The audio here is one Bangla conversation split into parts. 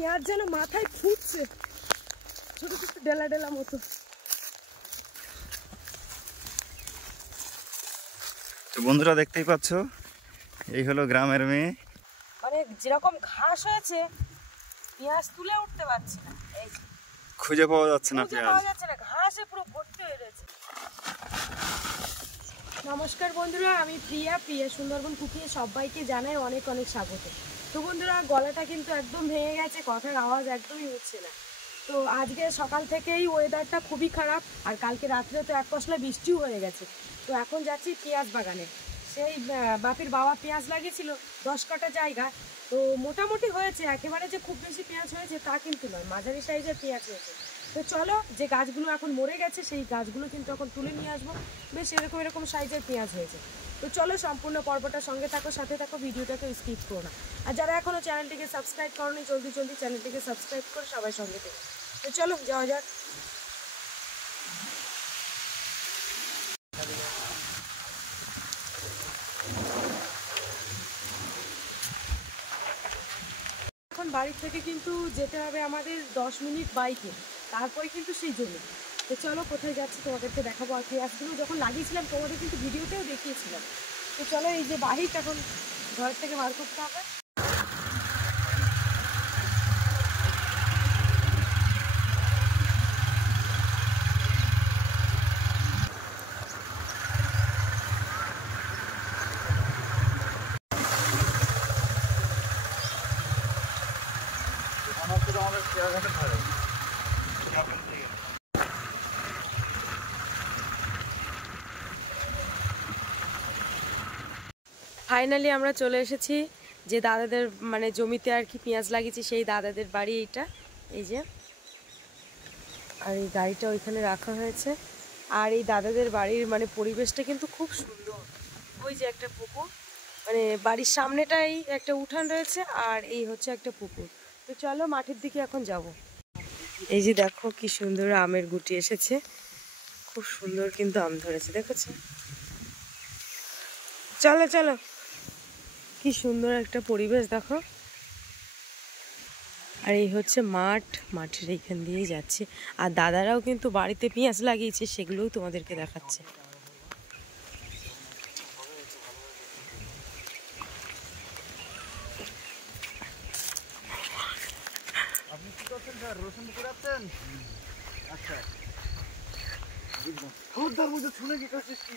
পেঁয়াজ যেন মাথায় ফুটছে, ছোট ছোট ডেলা ডেলা মতো। তো বন্ধুরা দেখতেই পাচ্ছ, এই হলো গ্রামের মেয়ে। মানে যেরকম ঘাস হয়েছে পেঁয়াজ তুলে উঠতে পারছি না, এই খুঁজে পাওয়া যাচ্ছে না, পাওয়া যাচ্ছে না, ঘাসে পুরো ভর্তি হয়ে রয়েছে। নমস্কার বন্ধুরা, আমি প্রিয়া সুন্দরবন কুকিয়ে সবাইকে জানাই অনেক অনেক স্বাগত। তো বন্ধুরা, গলাটা কিন্তু একদম ভেঙে গেছে, কথার আওয়াজ একদমই হচ্ছে না। তো আজকে সকাল থেকেই ওয়েদারটা খুবই খারাপ, আর কালকে রাত্রে তো এক পশলা বৃষ্টিও হয়ে গেছে। তো এখন যাচ্ছি পেঁয়াজ বাগানে। সেই বাপির বাবা পেঁয়াজ লাগিয়েছিল 10 কাঠা জায়গা, তো মোটামুটি হয়েছে, একেবারে যে খুব বেশি পেঁয়াজ হয়েছে তা কিন্তু নয়, মাঝারি সাইজের পেঁয়াজ হয়েছে। তো চলো, যে গাছগুলো এখন মরে গেছে সেই গাছগুলো কিন্তু এখন তুলে নিয়ে আসবো। বেশ এরকম সাইজের পেঁয়াজ হয়েছে। তো চলো, সম্পূর্ণ পর্বটা সঙ্গে থাকো, সাথে থাকো, ভিডিওটাকে স্কিপ করো না। আর যারা এখনও চ্যানেলটিকে সাবস্ক্রাইব করোনি, জলদি চ্যানেলটিকে সাবস্ক্রাইব করে সবাই সঙ্গে থেকে। তো চলো যাওয়া যাক। এখন বাড়ি থেকে কিন্তু যেতে হবে আমাদের 10 মিনিট বাইকে, তারপরে কিন্তু সেই জমি। তো চলো কোথায় যাচ্ছি তোমাদেরকে দেখাবো। আর পেঁয়াজগুলো যখন লাগিয়েছিলাম তোমাদের কিন্তু ভিডিওতেও দেখিয়েছিলাম। তো চলো, এই যে বাইক এখন ঘর থেকে বার করতে হবে। ফাইনালি আমরা চলে এসেছি যে দাদাদের মানে জমিতে আর কি পেঁয়াজ লাগিয়েছি, সেই দাদাদের বাড়ি এইটা, এই যে। আর এই গাড়িটা ওইখানে রাখা হয়েছে। আর এই দাদাদের বাড়ির মানে পরিবেশটা কিন্তু খুব সুন্দর। ওই যে একটা পুকুর, মানে বাড়ির সামনেটাই একটা উঠান রয়েছে, আর এই হচ্ছে একটা পুকুর। তো চলো মাঠের দিকে এখন যাব। এই যে দেখো কি সুন্দর আমের গুটি এসেছে, খুব সুন্দর কিন্তু আম ধরেছে, দেখেছো? চলো চলো, কি সুন্দর একটা পরিবেশ দেখো। আর এই হচ্ছে মাঠ, মাঠের এইখান দিয়েই যাচ্ছে। আর দাদারাও কিন্তু বাড়িতে পেঁয়াজ লাগিয়েছে, সেগুলোও তোমাদেরকে দেখাচ্ছে। আপনি কি করছেন স্যার? রসুন কুড়াচ্ছেন? আচ্ছা, খবরদার বুঝে শুনে কি করছিস কি?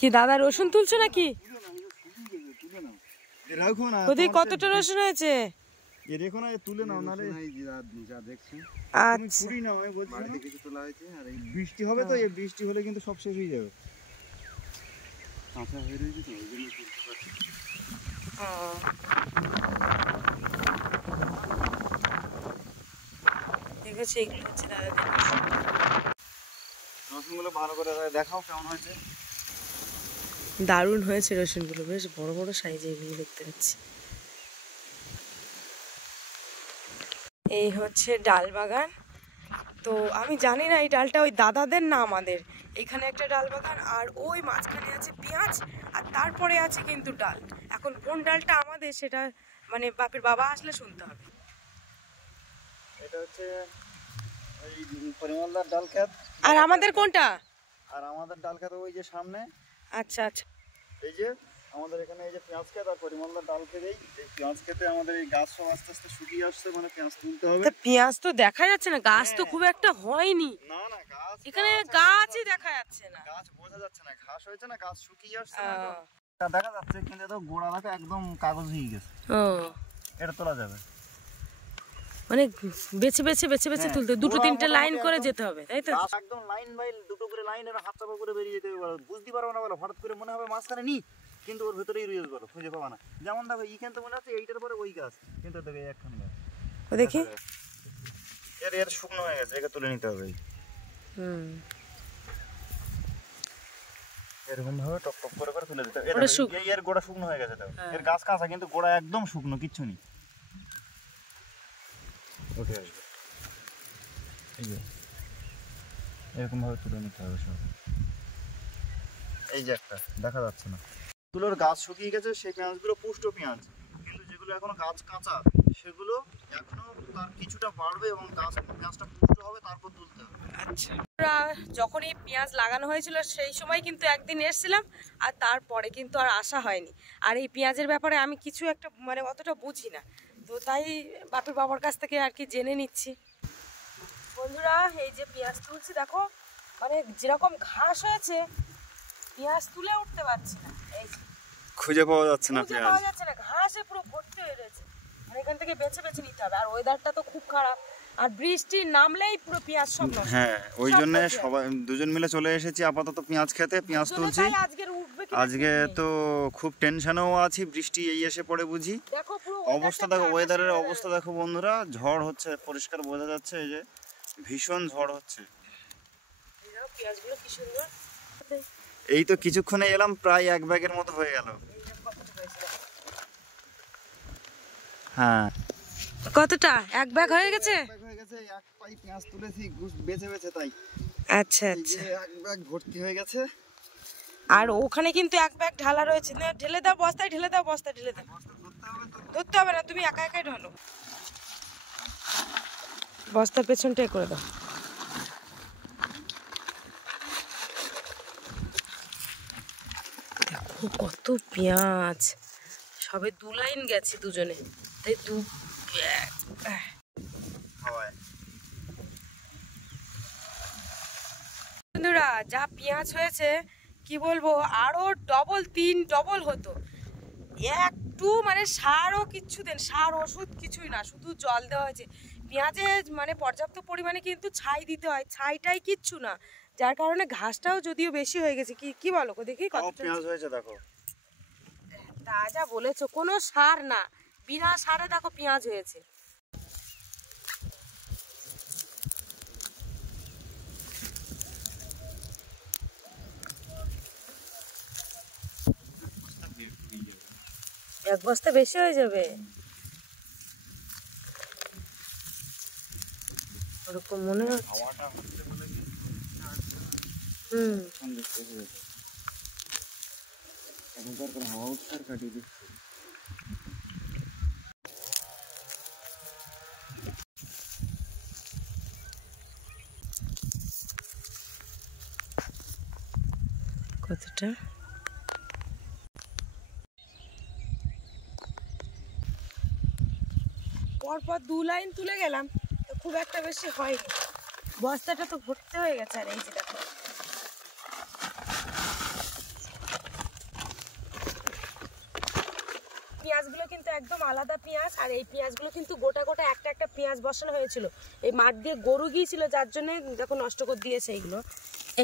কি দাদা রসুন তুলছো নাকি? ওদিকে কতটা রসুন হয়েছে? রেখো না, তুলে নাও, নাহলে যা দেখছি। আচ্ছা, কুড়ি নাও, আমি বলছি না কিছু তোলা হয়েছে। আর এই বৃষ্টি হবে তো, এই বৃষ্টি হলে কিন্তু সব শেষ হয়ে যাবে। কাঁচা হয়ে রয়েছে তো, ওই জন্য তুলতে পারছি। ঠিক আছে, এগুলো হচ্ছে দাদাদের রসুনগুলো ভালো করে দেখাও কেমন হয়েছে। দারুণ হয়েছে রসুনগুলো, বেশ বড় বড় সাইজে এগুলো দেখতে পাচ্ছি। এই হচ্ছে ডাল বাগান। তো আমি জানি না এই ডালটা ওই দাদাদের না আমাদের। এখানে একটা ডাল বাগান, আর ওই মাঝখানে আছে পেঁয়াজ, আর তারপরে আছে কিন্তু ডাল। এখন কোন ডালটা আমাদের সেটা মানে বাপের বাবা আসলে শুনতে হবে। এটা হচ্ছে ওই পরিমলদার ডাল ক্ষেত। আর আমাদের কোনটা? আর আমাদের ডাল ক্ষেত ওই যে সামনে। আচ্ছা আচ্ছা, এই যে আমাদের এখানে এই যে পেঁয়াজ ক্ষেত, আর পরিমলদার ডাল ক্ষেত। এই পেঁয়াজ ক্ষেতে আমাদের এই গাছ সব আস্তে আস্তে শুকিয়ে আসছে, মানে পেঁয়াজ তুলতে হবে। পেঁয়াজ তো দেখা যাচ্ছে না, গাছ তো খুব একটা হয়নি। না না, গাছ এখানে গাছই দেখা যাচ্ছে না, গাছ বোঝা যাচ্ছে না, ঘাস হয়েছে না, গাছ শুকিয়ে আসছে না। দেখা যাচ্ছে কিন্তু এটা গোড়া দেখো একদম কাগজ হয়ে গেছে। ও, এটা তোলা যাবে মানে বেছে বেছে বেছে বেছে তুলতে, দুটো তিনটে লাইন করে যেতে হবে, তাই তো? একদম লাইন বাই দুটো করে লাইন, এর হাত চাপা করে বেরিয়ে যেতে হবে। বুঝতে পারবো না, বলো হঠাৎ করে মনে হবে মাঝখানে নি, কিন্তু ওর ভেতরেই রয়েছে, বলো খুঁজে পাবা না। যেমন দেখো এইখান তো মনে হচ্ছে এইটার পরে ওই গাছ, কিন্তু দেখো একখান গাছ। দেখি, এর শুকনো হয়ে গেছে, একে তুলে নিতে হবে। এরকম ভাবে টপ টপ করে করে তুলে দিতে হবে। এর গোড়া শুকনো হয়ে গেছে, এর গাছ কাঁচা, কিন্তু গোড়া একদম শুকনো, কিচ্ছু নেই। উঠে আসবে, এই যে এরকম ভাবে তুলে নিতে হবে সব। এই যে একটা দেখা যাচ্ছে না, এগুলোর গাছ শুকিয়ে গেছে, সেই পেঁয়াজগুলো পুষ্ট পেঁয়াজ, কিন্তু যেগুলো এখনো গাছ কাঁচা সেগুলো এখনো তার কিছুটা বাড়বে এবং পেঁয়াজটা পুষ্ট হবে, তারপর তুলতে হবে। আচ্ছা, আমরা যখন এই পেঁয়াজ লাগানো হয়েছিল সেই সময় কিন্তু একদিন এসেছিলাম, আর তারপরে কিন্তু আর আসা হয়নি। আর এই পেঁয়াজের ব্যাপারে আমি কিছু একটা মানে অতটা বুঝি না, তো তাই বাপের বাবার কাছ থেকে আর কি জেনে নিচ্ছি। বন্ধুরা এই যে পেঁয়াজ তুলছি, দেখো মানে যেরকম ঘাস হয়েছে পেঁয়াজ তুলে উঠতে পারছি না, এই যে খুঁজে পাওয়া যাচ্ছে না, খুঁজে পাওয়া যাচ্ছে না, ঘাসে পুরো ভর্তি হয়ে রয়েছে। আর এখান থেকে বেছে বেছে নিতে হবে, আর ওয়েদারটা তো খুব খারাপ, আর বৃষ্টি নামলেই পুরো পেঁয়াজ সব নষ্ট। হ্যাঁ, ওই জন্য সবাই দুজন মিলে চলে এসেছি আপাতত পেঁয়াজ খেতে, পেঁয়াজ তুলছি। আজকে তো খুব টেনশনেও আছি, বৃষ্টি এই এসে পড়ে বুঝি। দেখো পুরো অবস্থা দেখো, ওয়েদারের অবস্থা দেখো বন্ধুরা, ঝড় হচ্ছে, পরিষ্কার বোঝা যাচ্ছে, এই যে ভীষণ ঝড় হচ্ছে। পেঁয়াজগুলো কি সুন্দর, এই তো কিছুক্ষণে এলাম, প্রায় 1 ব্যাগের মতো হয়ে গেল। হ্যাঁ, কতটা 1 ব্যাগ হয়ে গেছে? হয়ে গেছে, 1 পাই পেঁয়াজ তুলেছি বেছে বেছে, তাই আচ্ছা আচ্ছা, 1 ব্যাগ ভর্তি হয়ে গেছে। আর ওখানে কিন্তু 1 ব্যাগ ঢালা রয়েছে, না ঢেলে দাও বস্তায়, ঢেলে দাও বস্তায়, ঢেলে দাও। ধরতে হবে না, তুমি একা একাই ঢালো, বস্তার পেছনটাই করে দাও। দেখো কত পেঁয়াজ, সবে 2 লাইন গেছে দুজনে, তাই 2 ব্যাগ। বন্ধুরা যা পেঁয়াজ হয়েছে কি বলবো, আরো ডবল 3 ডবল হতো। একটু মানে সারও কিচ্ছু দেন, সার ওষুধ কিছুই না, শুধু জল দেওয়া হয়েছে। পেঁয়াজে মানে পর্যাপ্ত পরিমাণে কিন্তু ছাই দিতে হয়, ছাইটাই কিচ্ছু না, যার কারণে ঘাসটাও যদিও বেশি হয়ে গেছে। কি কি বলো দেখি, কত পেঁয়াজ হয়েছে দেখো। তা যা বলেছো, কোনো সার না, বিনা সারে দেখো পেঁয়াজ হয়েছে। এক বস্তা বেশি হয়ে যাবে, ওরকম মনে হচ্ছে। কতটা পরপর 2 লাইন তুলে গেলাম, তো খুব একটা বেশি হয়নি, বস্তাটা তো ভর্তি হয়ে গেছে। আর এই যে দেখো পেঁয়াজগুলো কিন্তু একদম আলাদা পেঁয়াজ, আর এই পেঁয়াজগুলো কিন্তু গোটা গোটা একটা একটা পেঁয়াজ বসানো হয়েছিল, এই মাঠ দিয়ে গরু গিয়েছিল যার জন্য দেখো নষ্ট করে দিয়েছে এইগুলো।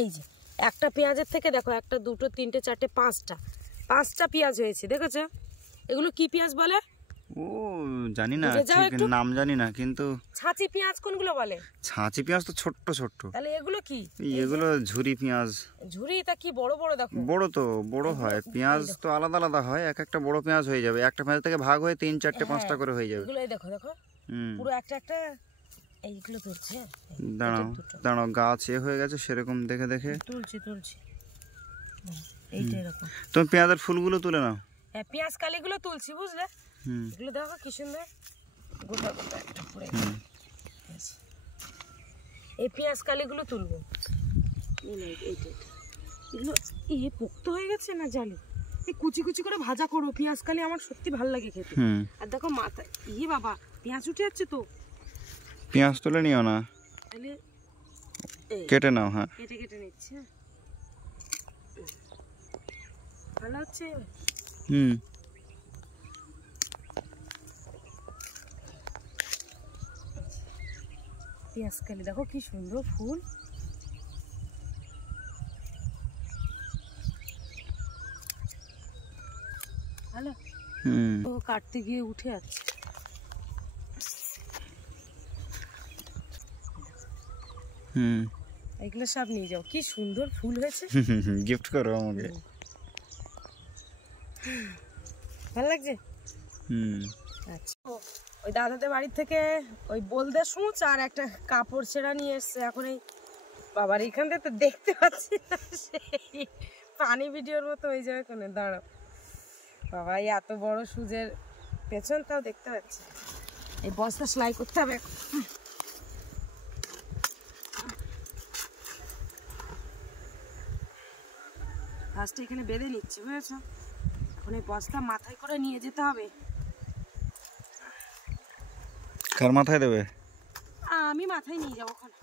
এই যে একটা পেঁয়াজের থেকে দেখো 1 2 3 4 5টা পেঁয়াজ হয়েছে, দেখেছো? এগুলো কি পেঁয়াজ বলে? ও জানি না, ঠিক নাম জানি না, কিন্তু ছাঁচি পেঁয়াজ কোনগুলো বলে? ছাঁচি পেঁয়াজ তো ছোট্ট ছোট্ট। তাহলে এগুলো কি? এগুলো ঝুরি পেঁয়াজ। ঝুরি? তা কি বড় বড় দেখো। বড় তো বড় হয়, পেঁয়াজ তো আলাদা আলাদা হয়, এক একটা বড় পেঁয়াজ হয়ে যাবে, একটা পেঁয়াজ থেকে ভাগ হয়ে 3 4 5টা করে হয়ে যাবে। এগুলোই দেখো দেখো পুরো একটা একটা এইগুলো তুলছে। দাঁড়াও দাঁড়াও, গাছ হয়ে গেছে সেরকম দেখে দেখে তুলছি এইটা এরকম। তুমি পেঁয়াজের ফুলগুলো তুলে নাও। হ্যাঁ, পেঁয়াজ কালিগুলো তুলছি, বুঝলে? এগুলো দেখো কি সুন্দর গোটা গোটা একটা পড়ে। এই পেঁয়াজ কালিগুলো তুলবো, এগুলো পোক্ত হয়ে গেছে না জানি, এই কুচি কুচি করে ভাজা করবো। পেঁয়াজ কালি আমার সত্যি ভালো লাগে খেতে। আর দেখো মাথা, বাবা পেঁয়াজ উঠে যাচ্ছে তো, পেঁয়াজ তুলে নিও না, কেটে নাও। হ্যাঁ, কেটে কেটে নিচ্ছে, ভালো হচ্ছে। পেঁয়াজ কালি দেখো কি সুন্দর ফুল, ভালো। ও কাটতে গিয়ে উঠে যাচ্ছে। এগুলো সব নিয়ে যাও, কি সুন্দর ফুল হয়েছে, গিফট করো আমাকে, ভালো লাগছে। আচ্ছা, ওই দাদাদের বাড়ি থেকে ওই বলদে সূচ আর একটা কাপড় ছেঁড়া নিয়ে এসছে। এখন এই বাবার এখান থেকে তো দেখতে পাচ্ছি না, সেই ফানি ভিডিওর মতো ওই জায়গায় কোনে দাঁড়াও বাবা, এই এত বড় সুজের পেছনটাও দেখতে পাচ্ছি। এই বস্তা সেলাই করতে হবে। ফার্স্টে এখানে বেঁধে নিচ্ছি, বুঝেছো? এখন এই বস্তা মাথায় করে নিয়ে যেতে হবে। কার মাথায় দেবে? আমি মাথায় নিয়ে যাবো ওখানে।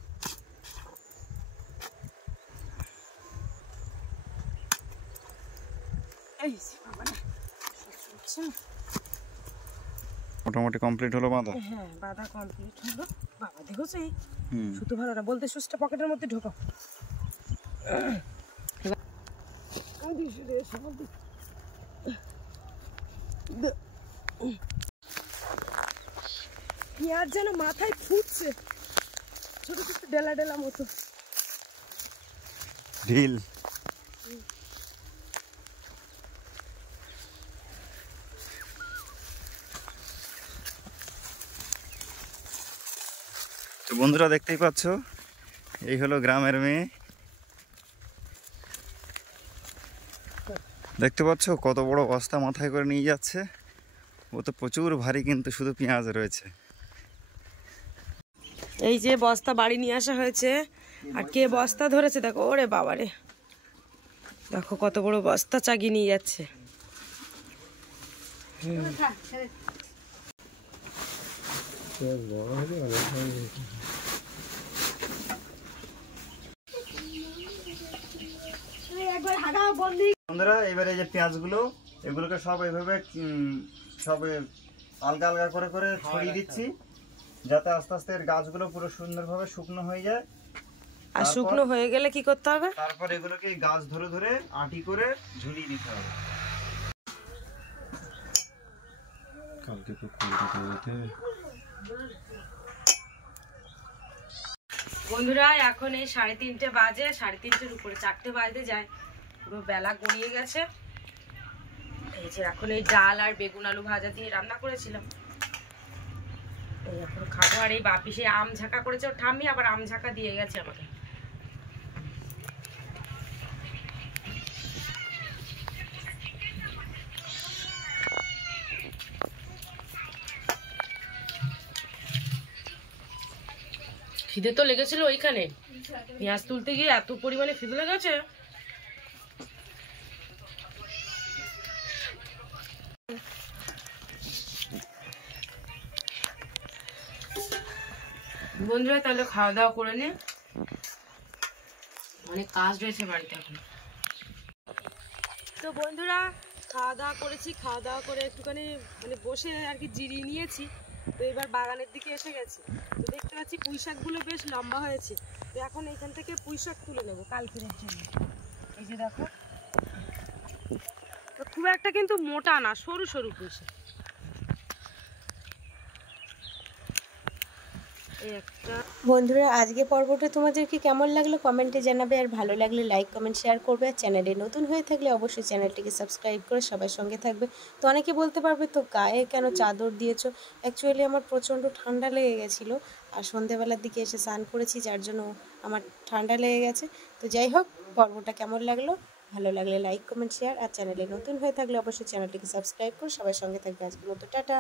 এই বাবা না, মোটামুটি কমপ্লিট হলো বাঁধা? হ্যাঁ, বাঁধা কমপ্লিট হলো। বাবা দেখো সেই শুধু ভালো না, বলতে সুচটা পকেটের মধ্যে ঢোকাও। পেঁয়াজ যেন মাথায় ফুটছে, ছোট ছোট ডেলা ডেলা মতো ঢিল। তো বন্ধুরা দেখতেই পাচ্ছ, এই হলো গ্রামের মেয়ে। দেখতে পাচ্ছ কত বড় বস্তা মাথায় করে নিয়ে যাচ্ছে। ও তো প্রচুর ভারী, কিন্তু শুধু পেঁয়াজ রয়েছে। এই যে বস্তা বাড়ি নিয়ে আসা হয়েছে, আর কে বস্তা ধরেছে দেখো। ওরে বাবারে, দেখো কত বড় বস্তা চাগিয়ে নিয়ে যাচ্ছে। বন্ধুরা এবারে যে পেঁয়াজগুলো, এগুলোকে সব এইভাবে সব আলগা আলগা করে করে ছড়িয়ে দিচ্ছি, যাতে আস্তে আস্তে এর গাছগুলো পুরো সুন্দরভাবে শুকনো হয়ে যায়। আর শুকনো হয়ে গেলে কি করতে হবে? তারপর এগুলোকে গাছ ধরে ধরে আটি করে ঝুলিয়ে দিতে হবে। কালকে তো বন্ধুরা এখন এই 3:30 বাজে, 3:30-এর উপরে 4টে বাজতে যায়, পুরো বেলা গড়িয়ে গেছে। এই যে এখন এই ডাল আর বেগুন আলু ভাজা দিয়ে রান্না করেছিলাম, এই এখন খাবো। আর এই বাপি সে আম ঝাঁকা করেছে, ওর ঠাম্মি আবার আম ঝাঁকা দিয়ে গেছে আমাকে। খিদে তো লেগেছিল ওইখানে, পেঁয়াজ তুলতে গিয়ে এত পরিমাণে খিদে লেগেছে। বন্ধুরা তাহলে খাওয়া দাওয়া করে নে, অনেক কাজ রয়েছে বাড়িতে এখন। তো বন্ধুরা খাওয়া দাওয়া করেছি, খাওয়া দাওয়া করে একটুখানি মানে বসে আর কি জিরিয়ে নিয়েছি। তো এবার বাগানের দিকে এসে গেছি, তো দেখতে পাচ্ছি পুঁই শাকগুলো বেশ লম্বা হয়েছে। তো এখন এইখান থেকে পুঁই শাক তুলে নেবো কালকের জন্য। এই যে দেখো, তো খুব একটা কিন্তু মোটা না, সরু সরু পুঁই শাক। বন্ধুরা আজকে পর্বটা তোমাদেরকে কেমন লাগলো কমেন্টে জানাবে, আর ভালো লাগলে লাইক কমেন্ট শেয়ার করবে। আর চ্যানেলে নতুন হয়ে থাকলে অবশ্যই চ্যানেলটিকে সাবস্ক্রাইব করে সবার সঙ্গে থাকবে। তো অনেকে বলতে পারবে তো গায়ে কেন চাদর দিয়েছো? অ্যাকচুয়ালি আমার প্রচণ্ড ঠান্ডা লেগে গেছিলো, আর সন্ধ্যেবেলার দিকে এসে স্নান করেছি, যার জন্য আমার ঠান্ডা লেগে গেছে। তো যাই হোক, পর্বটা কেমন লাগলো, ভালো লাগলে লাইক কমেন্ট শেয়ার, আর চ্যানেলে নতুন হয়ে থাকলে অবশ্যই চ্যানেলটিকে সাবস্ক্রাইব করে সবার সঙ্গে থাকবে। আজকের মতো টাটা।